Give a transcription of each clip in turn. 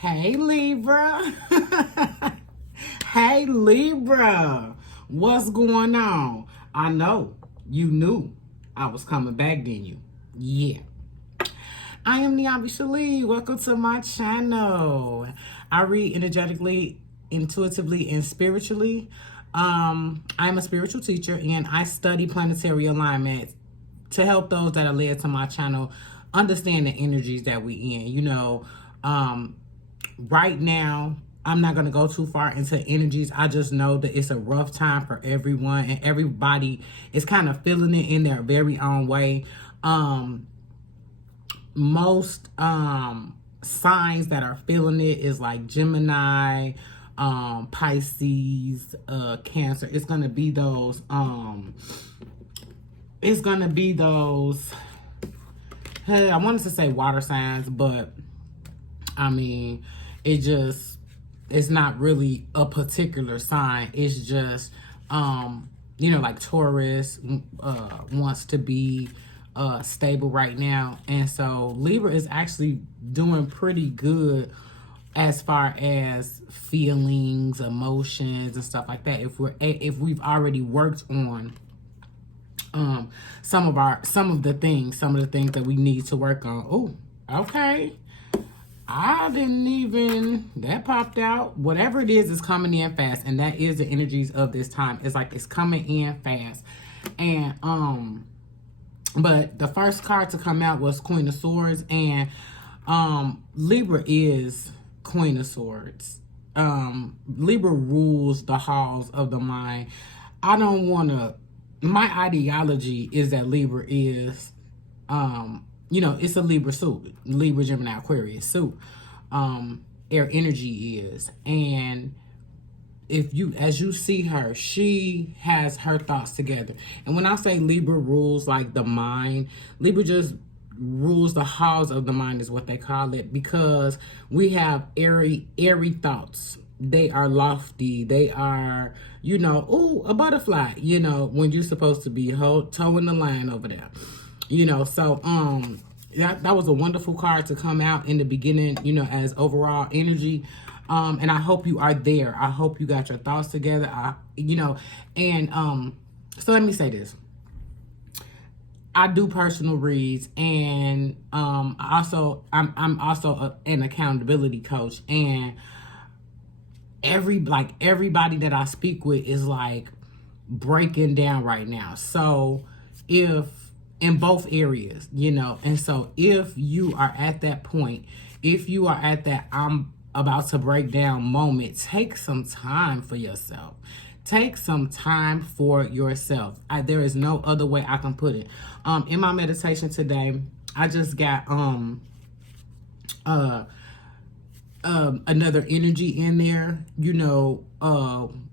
Hey Libra. Hey Libra. What's going on? I know you knew I was coming back, didn't you? Yeah. I am NiambiShele. Welcome to my channel. I read energetically, intuitively, and spiritually. I'm a spiritual teacher and I study planetary alignment to help those that are led to my channel understand the energies that we in. Right now, I'm not going to go too far into energies. I just know that it's a rough time for everyone and everybody is kind of feeling it in their very own way. Most signs that are feeling it is like Gemini, Pisces, Cancer. It's going to be those hey, I wanted to say water signs, but I mean, it's not really a particular sign. It's just, like Taurus wants to be stable right now. And so Libra is actually doing pretty good as far as feelings, emotions, and stuff like that. If we've already worked on some of the things that we need to work on. Oh, okay. That popped out. Whatever it is coming in fast. And that is the energies of this time. It's like it's coming in fast. And, but the first card to come out was Queen of Swords. And, Libra is Queen of Swords. Libra rules the halls of the mind. My ideology is that Libra is, it's a Libra suit. Libra, Gemini, Aquarius suit. Air energy is. And as you see her, she has her thoughts together. And when I say Libra rules like the mind, Libra just rules the halls of the mind is what they call it, because we have airy thoughts. They are lofty. They are, a butterfly, when you're supposed to be towing the line over there. So that was a wonderful card to come out in the beginning, as overall energy. And I hope you are there. I hope you got your thoughts together. So let me say this. I do personal reads, and I'm also an accountability coach, and everybody that I speak with is like breaking down right now. So if in both areas, and so if you are at that point, if you are at that I'm about to break down moment, take some time for yourself. Take some time for yourself. There is no other way I can put it. In my meditation today, I just got another energy in there,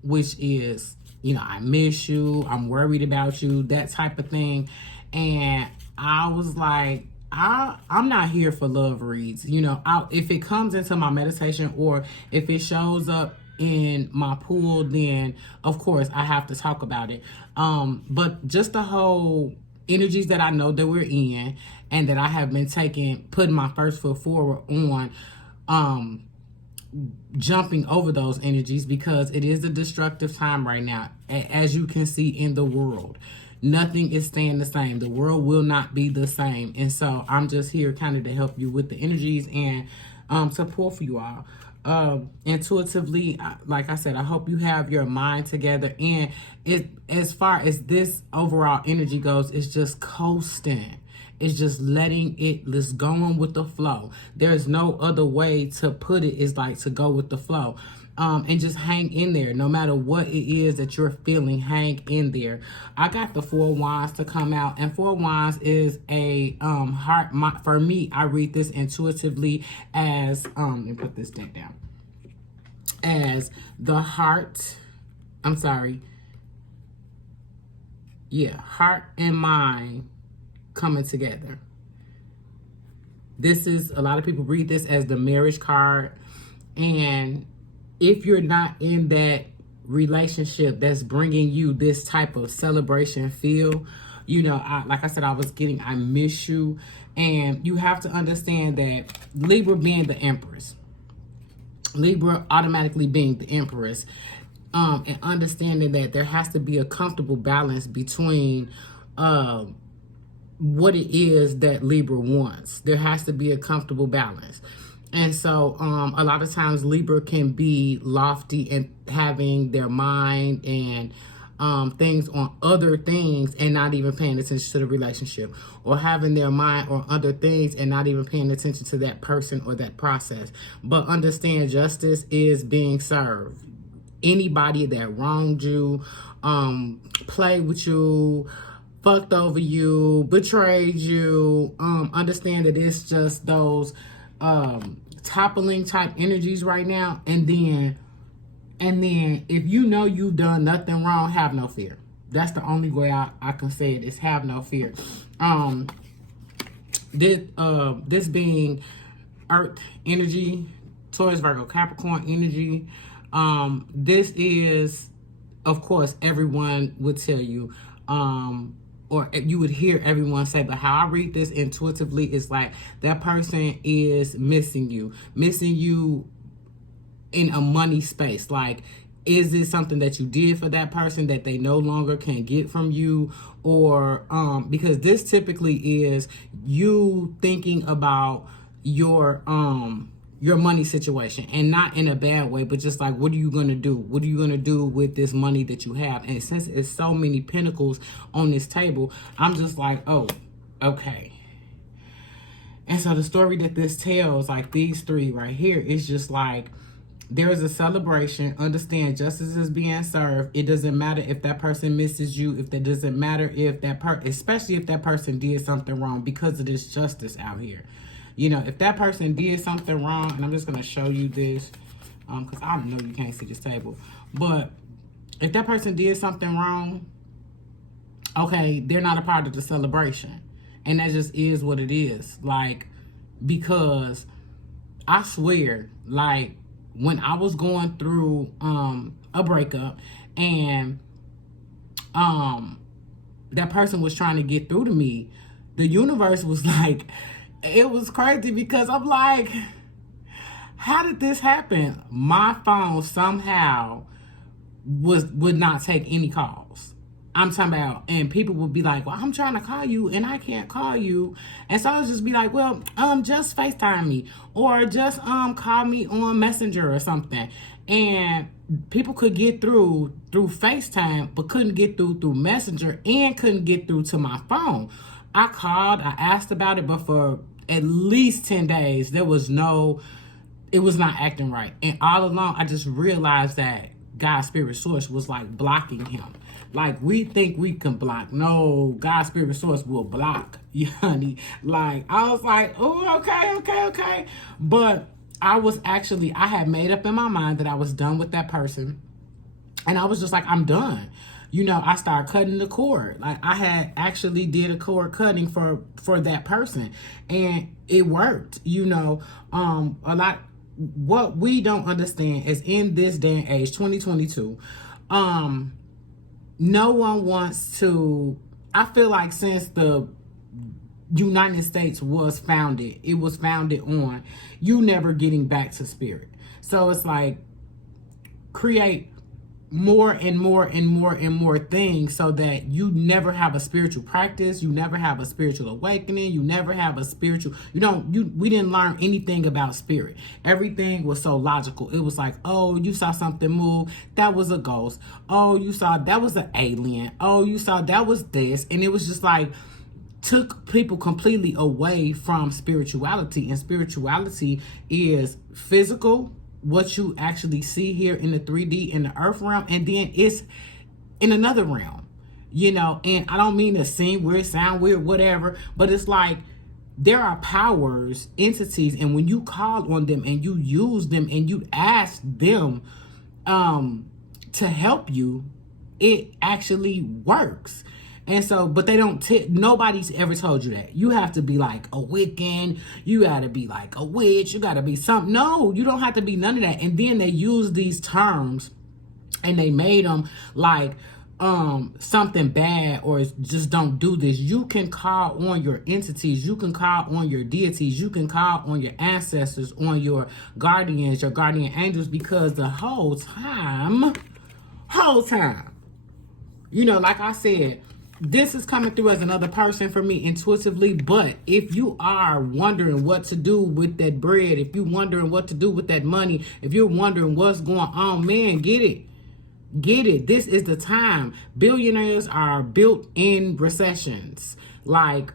which is, I miss you, I'm worried about you, that type of thing. And I was like, I'm not here for love reads. If it comes into my meditation or if it shows up in my pool, then of course I have to talk about it. But just the whole energies that I know that we're in and that I have been putting my first foot forward on, jumping over those energies, because it is a destructive time right now, as you can see in the world. Nothing is staying the same. The world will not be the same. And so I'm just here kind of to help you with the energies and support for you all. Intuitively, like I said, I hope you have your mind together. And as far as this overall energy goes, it's just coasting. It's just let's going with the flow. There's no other way to put it. It's like to go with the flow. And just hang in there. No matter what it is that you're feeling, hang in there. I got the Four of Wands to come out, and Four of Wands is a heart. For me, I read this intuitively as let me put this deck down. As the heart. I'm sorry. Yeah, heart and mind coming together. This is, a lot of people read this as the marriage card, and if you're not in that relationship that's bringing you this type of celebration feel, like I said, I miss you. And you have to understand that Libra being the Empress, Libra automatically being the Empress, and understanding that there has to be a comfortable balance between what it is that Libra wants. There has to be a comfortable balance. And so a lot of times Libra can be lofty and having their mind and things on other things and not even paying attention to the relationship, or having their mind on other things and not even paying attention to that person or that process. But understand, justice is being served. Anybody that wronged you, played with you, fucked over you, betrayed you, understand that it's just those toppling type energies right now. And then if you know you've done nothing wrong, have no fear. That's the only way I can say it, is have no fear. This being Earth energy, Taurus, Virgo, Capricorn energy, this is, of course, everyone would tell you, or you would hear everyone say, but how I read this intuitively is like that person is missing you in a money space. Like, is it something that you did for that person that they no longer can get from you? Or because this typically is you thinking about your money situation, and not in a bad way, but just like, what are you going to do? What are you going to do with this money that you have? And since it's so many pentacles on this table, I'm just like, oh, okay. And so the story that this tells, like these three right here, is just like, there is a celebration. Understand, justice is being served. It doesn't matter if that person misses you. If that doesn't matter if that especially if that person did something wrong, because of this justice out here. You know, if that person did something wrong, and I'm just going to show you this, because I know you can't see this table. But if that person did something wrong, okay, they're not a part of the celebration. And that just is what it is. Like, because I swear, like, when I was going through a breakup, and that person was trying to get through to me, the universe was like, it was crazy, because I'm like, how did this happen? My phone somehow would not take any calls. I'm talking about, and people would be like, well, I'm trying to call you and I can't call you. And so I would just be like, well, just FaceTime me, or just call me on Messenger or something. And people could get through FaceTime, but couldn't get through Messenger, and couldn't get through to my phone. I called, I asked about it, but for at least 10 days, it was not acting right. And all along, I just realized that God's spirit source was like blocking him. Like, we think we can block. No, God's spirit source will block you, honey. Like, I was like, oh, okay. But I had made up in my mind that I was done with that person. And I was just like, I'm done. You know, I started cutting the cord. Like, I had actually did a cord cutting for that person, and it worked. You know, what we don't understand is, in this day and age, 2022, no one wants to, I feel like since the United States was founded, it was founded on you never getting back to spirit. So it's like, create more and more things, so that you never have a spiritual practice, you never have a spiritual awakening, you never have a spiritual, we didn't learn anything about spirit. Everything was so logical. It was like, oh, you saw something move, that was a ghost. Oh, you saw that was an alien. Oh, you saw that was this. And it was just like, took people completely away from spirituality. And spirituality is physical, what you actually see here in the 3D, in the earth realm, and then it's in another realm, you know. And I don't mean to seem weird, sound weird, whatever, but it's like, there are powers, entities, and when you call on them and you use them and you ask them to help you, it actually works. And so, but they don't, nobody's ever told you that. You have to be like a Wiccan, you gotta be like a witch, you gotta be something. No, you don't have to be none of that. And then they use these terms, and they made them like, something bad or just don't do this, you can call on your entities, you can call on your deities, you can call on your ancestors, on your guardians, your guardian angels, because the whole time, you know, like I said, this is coming through as another person for me intuitively. But if you are wondering what to do with that bread, if you're wondering what to do with that money, if you're wondering what's going on, man, get it. Get it. This is the time. Billionaires are built in recessions. Like,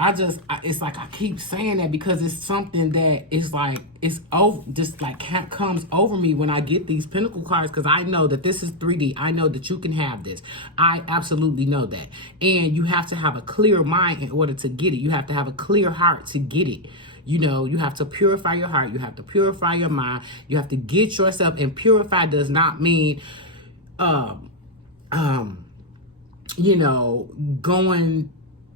it's like I keep saying that because it's something that is like, it's over, just like comes over me when I get these Pentacle cards, because I know that this is 3D. I know that you can have this. I absolutely know that. And you have to have a clear mind in order to get it. You have to have a clear heart to get it. You know, you have to purify your heart. You have to purify your mind. You have to get yourself, and purify does not mean, you know, going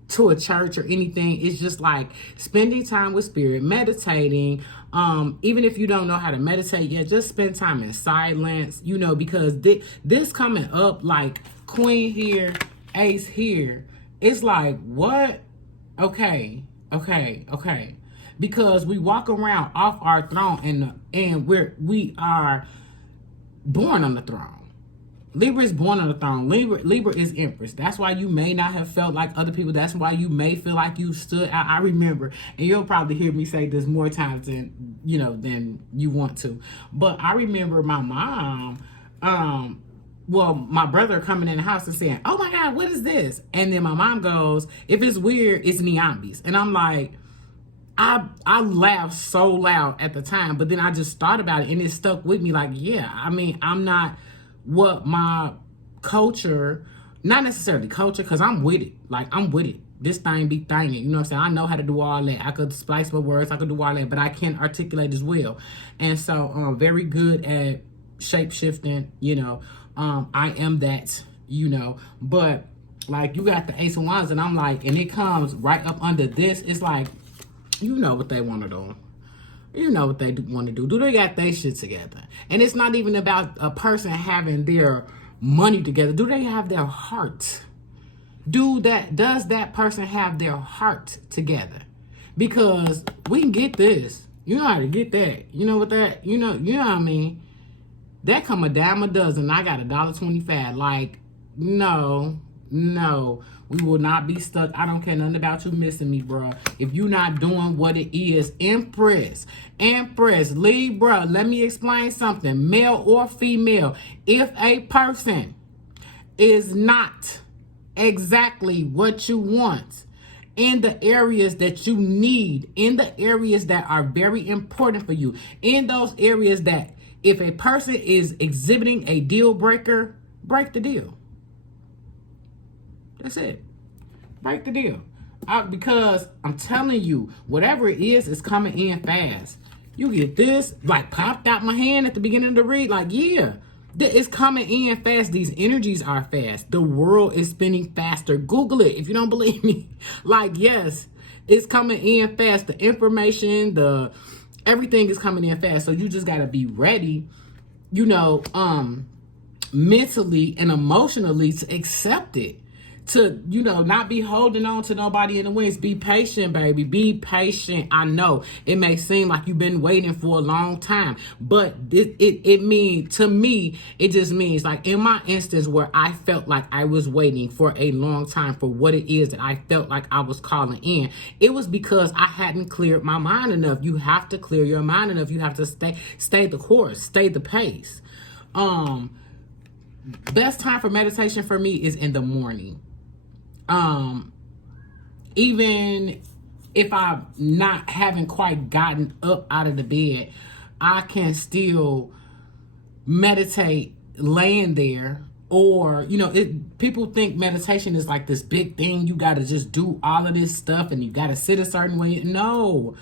to a church or anything. It's just like spending time with spirit, meditating. Even if you don't know how to meditate yet, just spend time in silence, you know, because this coming up, like Queen here, Ace here, it's like, what? Okay. Because we walk around off our throne, and we are born on the throne. Libra is born on the throne. Libra is Empress. That's why you may not have felt like other people. That's why you may feel like you stood out. I remember, and you'll probably hear me say this more times than you want to. But I remember my mom, my brother coming in the house and saying, "Oh my God, what is this?" And then my mom goes, "If it's weird, it's Niambis." And I'm like, I laughed so loud at the time, but then I just thought about it, and it stuck with me. Like, yeah, I mean, I'm not what my culture, not necessarily culture, because I'm with it. Like, I'm with it. This thing be thinging. You know what I'm saying? I know how to do all that. I could splice my words. I could do all that, but I can't articulate as well. And so, very good at shape shifting. You know, I am that. You know, but like, you got the Ace of Wands, and I'm like, and it comes right up under this. It's like, you know what they want to do. You know what they want to do. Do they got their shit together? And it's not even about a person having their money together. Do they have their heart? Does that person have their heart together? Because we can get this. You know how to get that. You know what that, you know what I mean? That come a dime a dozen. I got $1.25. Like, no. We will not be stuck. I don't care nothing about you missing me, bro. If you're not doing what it is, Empress, Libra, let me explain something. Male or female, if a person is not exactly what you want in the areas that you need, in the areas that are very important for you, in those areas that if a person is exhibiting a deal breaker, break the deal. That's it. Break the deal. Because I'm telling you, whatever it is coming in fast. You get this, like, popped out my hand at the beginning of the read. Like, yeah, it's coming in fast. These energies are fast. The world is spinning faster. Google it if you don't believe me. Like, yes, it's coming in fast. The information, everything is coming in fast. So you just got to be ready, you know, mentally and emotionally to accept it. To, you know, not be holding on to nobody in the wings. Be patient, baby. Be patient. I know it may seem like you've been waiting for a long time, but it means, to me, it just means, like, in my instance where I felt like I was waiting for a long time for what it is that I felt like I was calling in, it was because I hadn't cleared my mind enough. You have to clear your mind enough. You have to stay the course, stay the pace. Best time for meditation for me is in the morning. Even if I haven't quite gotten up out of the bed, I can still meditate laying there. Or, you know, people think meditation is like this big thing. You got to just do all of this stuff and you got to sit a certain way. No,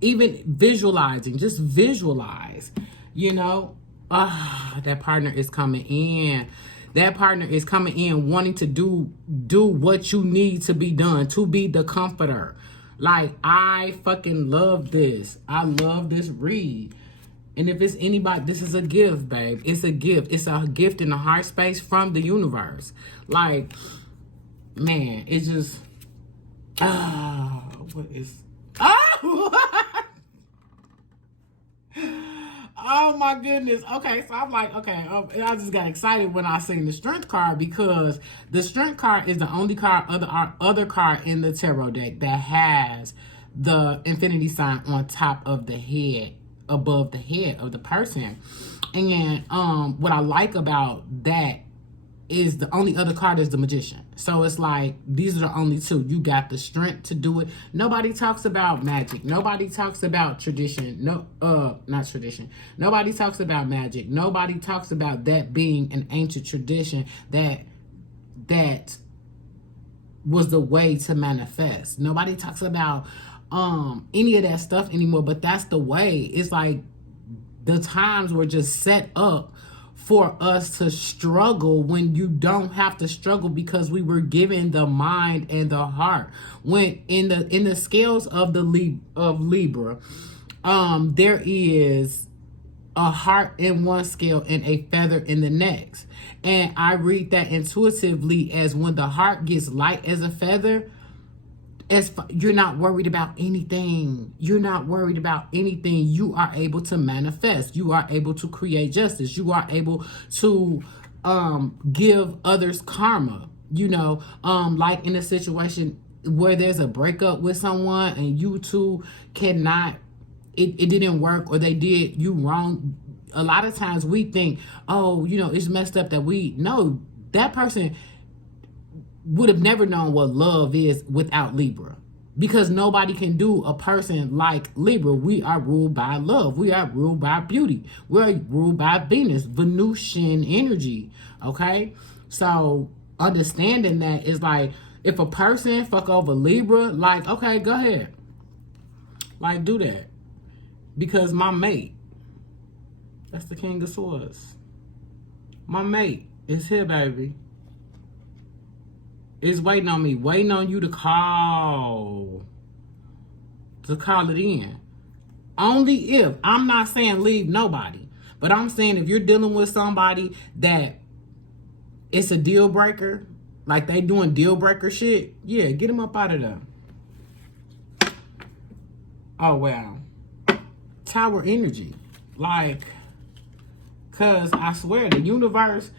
even visualizing, just visualize, you know, that partner is coming in. That partner is coming in wanting to do what you need to be done, to be the comforter. Like, I fucking love this. I love this read. And if it's anybody, this is a gift, babe. It's a gift. It's a gift in the heart space from the universe. Like, man, it's just, what is, oh my goodness. Okay, so I'm like, okay, I just got excited when I seen the strength card, because the strength card is the only card, other card in the tarot deck that has the infinity sign on top of the head, above the head of the person. And what I like about that is the only other card is the magician. So it's like, these are the only two. You got the strength to do it. Nobody talks about magic. Nobody talks about tradition. Not tradition. Nobody talks about magic. Nobody talks about that being an ancient tradition that was the way to manifest. Nobody talks about any of that stuff anymore, but that's the way. It's like the times were just set up for us to struggle when you don't have to struggle, because we were given the mind and the heart. When in the scales of Libra, there is a heart in one scale and a feather in the next. And I read that intuitively as when the heart gets light as a feather, you're not worried about anything. You're not worried about anything. You are able to manifest. You are able to create justice. You are able to give others karma. You know, like in a situation where there's a breakup with someone and you two cannot, it didn't work, or they did you wrong. A lot of times we think, oh, you know, it's messed up that no, that person would have never known what love is without Libra, because nobody can do a person like Libra. We are ruled by love. We are ruled by beauty. We are ruled by Venus, Venusian energy. Okay, so understanding that is like, if a person fuck over Libra, like, okay, go ahead, like, do that, because my mate, that's the King of Swords, my mate is here, baby. It's waiting on me, waiting on you to call it in. Only if, I'm not saying leave nobody, but I'm saying if you're dealing with somebody that it's a deal breaker, like they doing deal breaker shit, yeah, get them up out of there. Oh, wow. Tower energy. Like, because I swear, the universe,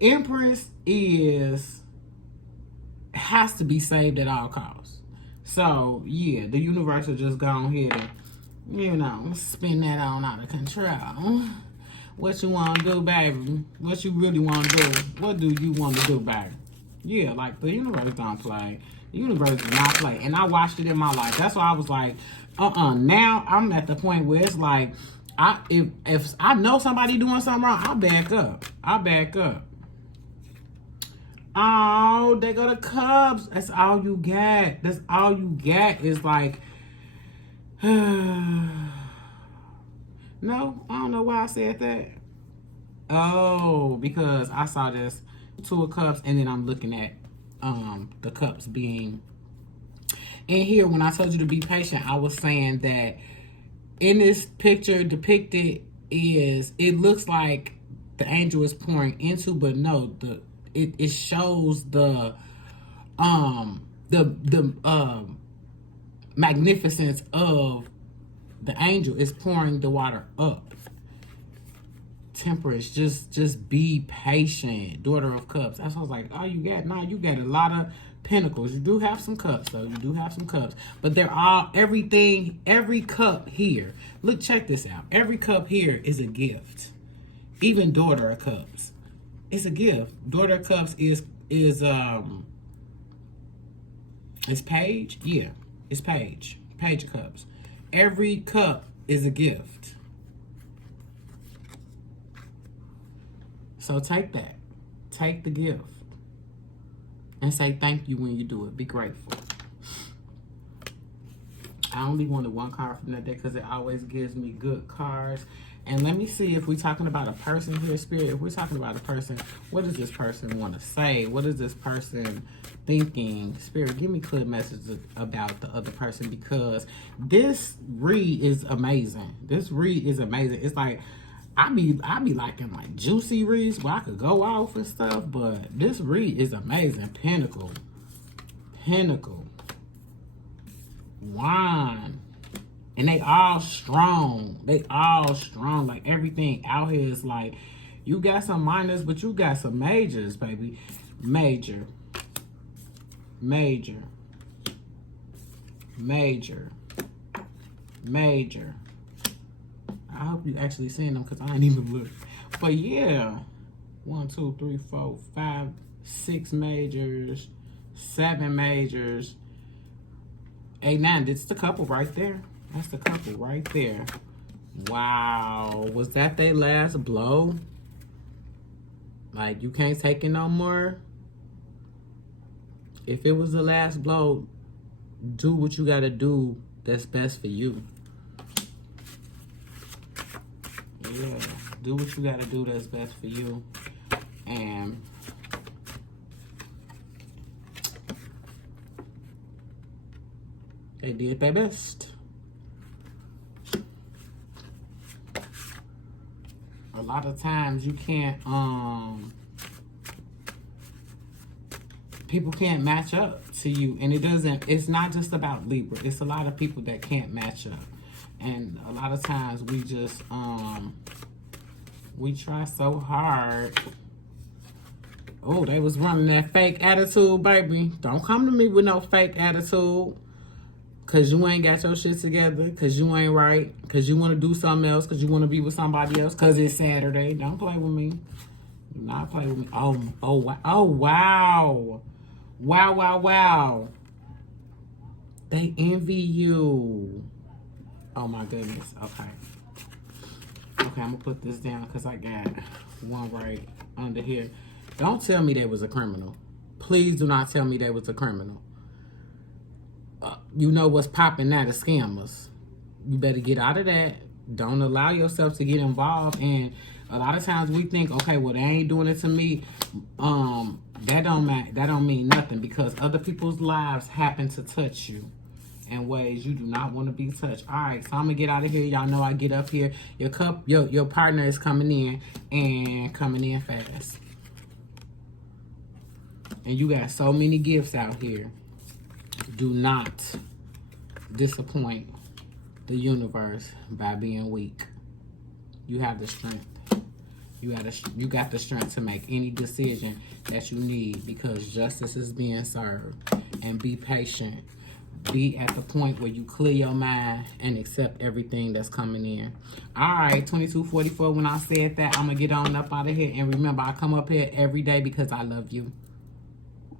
Empress has to be saved at all costs. So, yeah, the universe will just go ahead and, you know, spin that on out of control. What you want to do, baby? What you really want to do? What do you want to do, baby? Yeah, like, the universe don't play. The universe does not play. And I watched it in my life. That's why I was like, now I'm at the point where it's like, if I know somebody doing something wrong, I'll back up. Oh, they go to Cubs. That's all you get. That's all you get is like, no, I don't know why I said that. Oh, because I saw this Two of Cups, and then I'm looking at the cups being in here. When I told you to be patient, I was saying that in this picture depicted it looks like the angel is pouring into, but no, it shows the magnificence of the angel is pouring the water up. Temperance, just be patient. Daughter of Cups. That's what I was like, oh, you got, nah, you got a lot of pentacles. You do have some cups, though. You do have some cups. But they're all, every cup here. Look, check this out. Every cup here is a gift. Even Daughter of Cups. It's a gift. Daughter of Cups is Page? Yeah, it's Page. Page of Cups. Every cup is a gift. So take that. Take the gift. And say thank you when you do it. Be grateful. I only wanted one card from that deck because it always gives me good cards. And let me see if we're talking about a person here, Spirit. If we're talking about a person, what does this person want to say? What is this person thinking? Spirit, give me clear messages about the other person, because this read is amazing. This read is amazing. It's like, I be liking like juicy reads where I could go off and stuff, but this read is amazing. Pentacle, Wand. And they all strong. They all strong. Like, everything out here is like, you got some minors, but you got some majors, baby. Major. I hope you actually seeing them, because I ain't even look. But yeah. 1, 2, 3, 4, 5, 6 majors. 7 majors. 8, 9. It's the couple right there. That's the couple right there. Wow. Was that their last blow? Like, you can't take it no more? If it was the last blow, do what you got to do that's best for you. Yeah. Do what you got to do that's best for you. And they did their best. A lot of times you can't, people can't match up to you. And it's not just about Libra. It's a lot of people that can't match up. And a lot of times we just, we try so hard. Oh, they was running that fake attitude, baby. Don't come to me with no fake attitude. Because you ain't got your shit together. Because you ain't right. Because you want to do something else. Because you want to be with somebody else. Because it's Saturday. Don't play with me. Do not play with me. Oh, wow. Wow. They envy you. Oh, my goodness. Okay, I'm going to put this down because I got one right under here. Don't tell me they was a criminal. Please do not tell me they was a criminal. You know what's popping now, the scammers. You better get out of that. Don't allow yourself to get involved. And a lot of times we think, okay, well, they ain't doing it to me. That don't mean nothing, because other people's lives happen to touch you in ways you do not want to be touched. All right, so I'm gonna get out of here. Y'all know I get up here. Your partner is coming in, and coming in fast. And you got so many gifts out here. Do not disappoint the universe by being weak. You have the strength. You got the strength to make any decision that you need, because justice is being served. And be patient. Be at the point where you clear your mind and accept everything that's coming in. All right, 2244, when I said that, I'm going to get on up out of here. And remember, I come up here every day because I love you.